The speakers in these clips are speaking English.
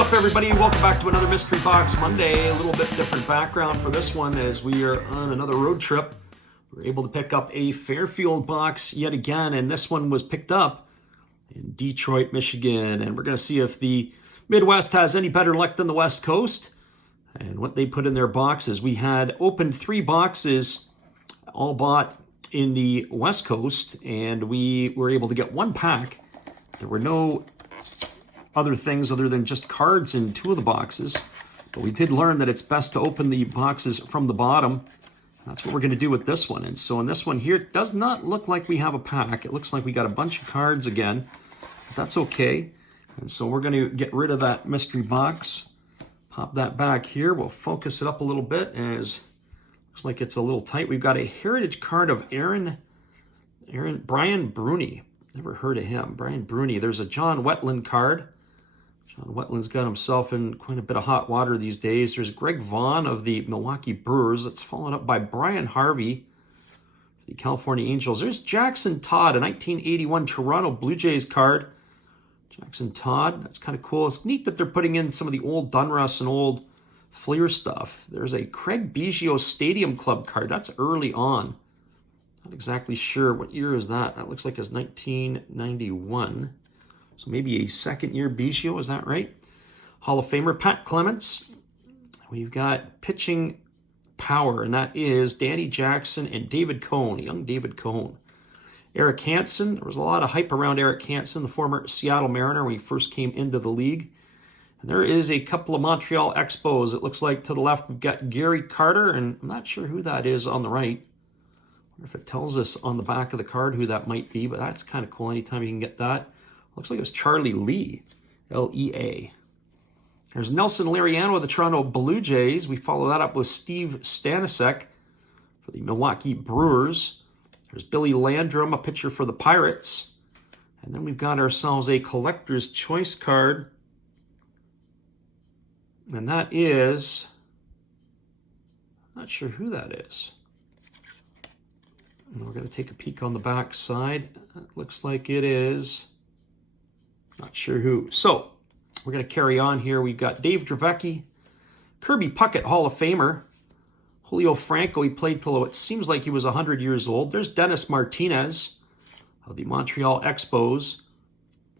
up, everybody? Welcome back to another Mystery Box Monday. A little bit different background for this one as we are on another road trip. We were able to pick up a Fairfield box yet again, and this one was picked up in Detroit, Michigan. And we're going to see if the Midwest has any better luck than the West Coast and what they put in their boxes. We had opened 3 boxes, all bought in the West Coast, and we were able to get 1 pack. There were no other things other than just cards in 2 of the boxes. But we did learn that it's best to open the boxes from the bottom. That's what we're going to do with this one. And so in this one here, it does not look like we have a pack. It looks like we got a bunch of cards again. But that's okay. And so we're going to get rid of that mystery box. Pop that back here. We'll focus it up a little bit as looks like it's a little tight. We've got a heritage card of Brian Bruni. Never heard of him. Brian Bruni. There's a John Wetland card. John Wetland's got himself in quite a bit of hot water these days. There's Greg Vaughn of the Milwaukee Brewers. That's followed up by Brian Harvey, the California Angels. There's Jackson Todd, a 1981 Toronto Blue Jays card. Jackson Todd, that's kind of cool. It's neat that they're putting in some of the old Donruss and old Fleer stuff. There's a Craig Biggio Stadium Club card. That's early on. Not exactly sure. What year is that? That looks like it's 1991. So maybe a second-year Biggio, is that right? Hall of Famer Pat Clements. We've got pitching power, and that is Danny Jackson and David Cone, young David Cone. Eric Hansen. There was a lot of hype around Eric Hansen, the former Seattle Mariner, when he first came into the league. And there is a couple of Montreal Expos. It looks like to the left we've got Gary Carter, and I'm not sure who that is on the right. I wonder if it tells us on the back of the card who that might be, but that's kind of cool anytime you can get that. Looks like it's Charlie Lee, L-E-A. There's Nelson Liriano of the Toronto Blue Jays. We follow that up with Steve Stanisek for the Milwaukee Brewers. There's Billy Landrum, a pitcher for the Pirates. And then we've got ourselves a collector's choice card. And that is, not sure who that is. And we're going to take a peek on the back side. It looks like it is, not sure who. So we're going to carry on here. We've got Dave Dravecky, Kirby Puckett, Hall of Famer. Julio Franco, he played till it seems like he was 100 years old. There's Dennis Martinez of the Montreal Expos.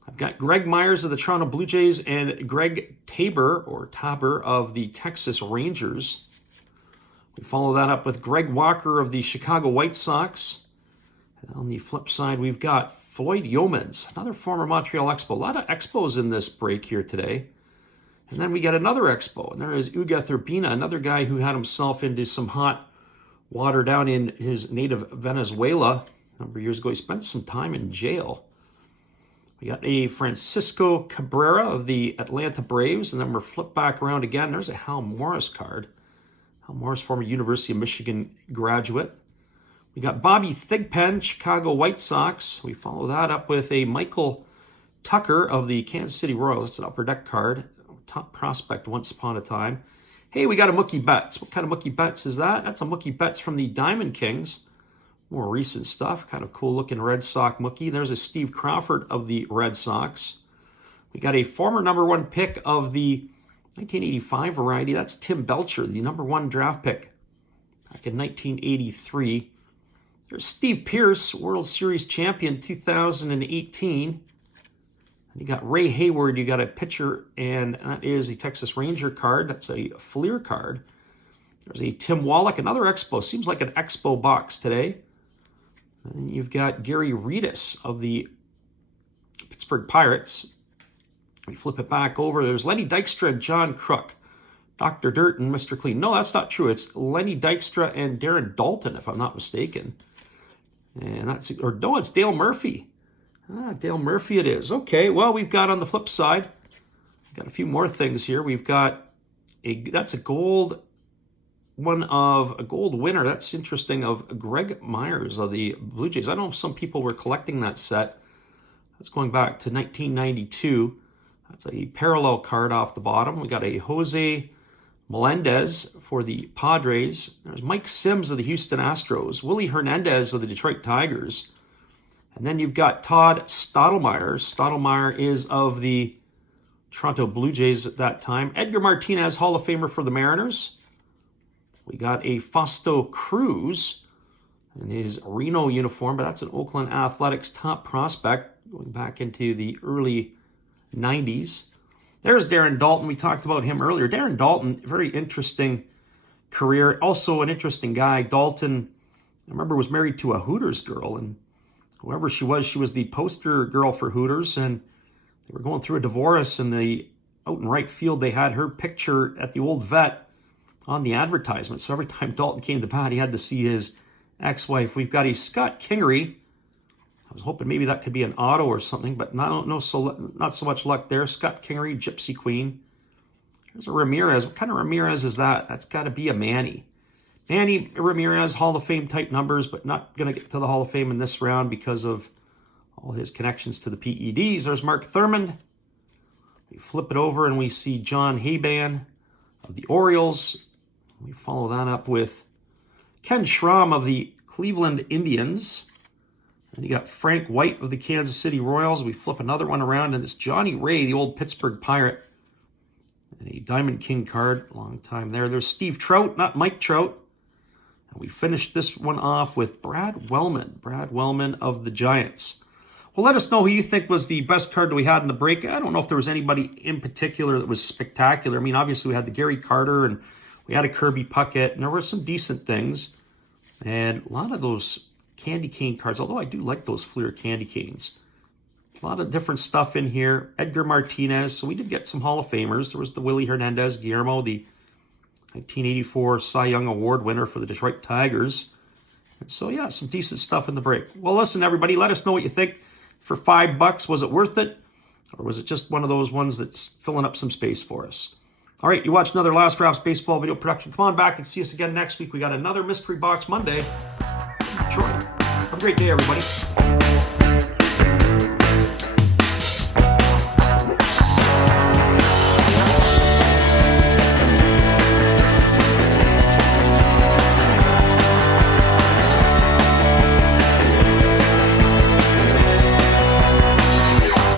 I've got Greg Myers of the Toronto Blue Jays and Greg Tabor of the Texas Rangers. We follow that up with Greg Walker of the Chicago White Sox. And on the flip side, we've got Floyd Yeomans, another former Montreal Expo. A lot of Expos in this break here today. And then we got another Expo, and there is Uga Thurbina, another guy who had himself into some hot water down in his native Venezuela a number of years ago. He spent some time in jail. We got a Francisco Cabrera of the Atlanta Braves, and then we're flipped back around again. There's a Hal Morris card. Hal Morris, former University of Michigan graduate. We got Bobby Thigpen, Chicago White Sox. We follow that up with a Michael Tucker of the Kansas City Royals. It's an upper deck card. Top prospect once upon a time. Hey, we got a Mookie Betts. What kind of Mookie Betts is that? That's a Mookie Betts from the Diamond Kings. More recent stuff. Kind of cool looking Red Sox Mookie. There's a Steve Crawford of the Red Sox. We got a former #1 pick of the 1985 variety. That's Tim Belcher, the #1 draft pick back in 1983. There's Steve Pearce, World Series champion 2018. And you got Ray Hayward, you got a pitcher, and that is a Texas Ranger card. That's a Fleer card. There's a Tim Wallach, another Expo. Seems like an Expo box today. And then you've got Gary Redus of the Pittsburgh Pirates. We flip it back over. There's Lenny Dykstra and John Crook. Dr. Dirt and Mr. Clean. No, that's not true. It's Lenny Dykstra and Darren Dalton, if I'm not mistaken. And that's, or no, it's Dale Murphy. Dale Murphy it is. Okay, well, we've got on the flip side, we've got a few more things here. We've got that's a gold winner. That's interesting, of Greg Myers of the Blue Jays. I know some people were collecting that set. That's going back to 1992. That's a parallel card off the bottom. We got a Jose Melendez for the Padres. There's Mike Sims of the Houston Astros. Willie Hernandez of the Detroit Tigers. And then you've got Todd Stottlemyre. Stottlemyre is of the Toronto Blue Jays at that time. Edgar Martinez, Hall of Famer for the Mariners. We got a Fausto Cruz in his Reno uniform, but that's an Oakland Athletics top prospect going back into the early 90s. There's Darren Dalton. We talked about him earlier. Darren Dalton, very interesting career. Also an interesting guy. Dalton, I remember, was married to a Hooters girl, and whoever she was the poster girl for Hooters, and they were going through a divorce, and out in right field, they had her picture at the old vet on the advertisement. So every time Dalton came to bat, he had to see his ex-wife. We've got a Scott Kingery. I was hoping maybe that could be an auto or something, but not so much luck there. Scott Kingery, Gypsy Queen. There's a Ramirez. What kind of Ramirez is that? That's got to be a Manny. Manny Ramirez, Hall of Fame type numbers, but not going to get to the Hall of Fame in this round because of all his connections to the PEDs. There's Mark Thurmond. We flip it over and we see John Hayban of the Orioles. We follow that up with Ken Schramm of the Cleveland Indians. And you got Frank White of the Kansas City Royals. We flip another one around, and it's Johnny Ray, the old Pittsburgh Pirate. And a Diamond King card, long time there. There's Steve Trout, not Mike Trout. And we finished this one off with Brad Wellman of the Giants. Well, let us know who you think was the best card that we had in the break. I don't know if there was anybody in particular that was spectacular. I mean, obviously we had the Gary Carter, and we had a Kirby Puckett, and there were some decent things. And a lot of those candy cane cards, although I do like those Fleer candy canes. A lot of different stuff in here. Edgar Martinez. So we did get some Hall of Famers. There was the Willie Hernandez Guillermo, the 1984 Cy Young Award winner for the Detroit Tigers. And so, yeah, some decent stuff in the break. Well, listen, everybody, let us know what you think. For $5, was it worth it? Or was it just one of those ones that's filling up some space for us? All right, you watched another Last Drafts Baseball video production. Come on back and see us again next week. We got another Mystery Box Monday. Enjoy. Have a great day, everybody.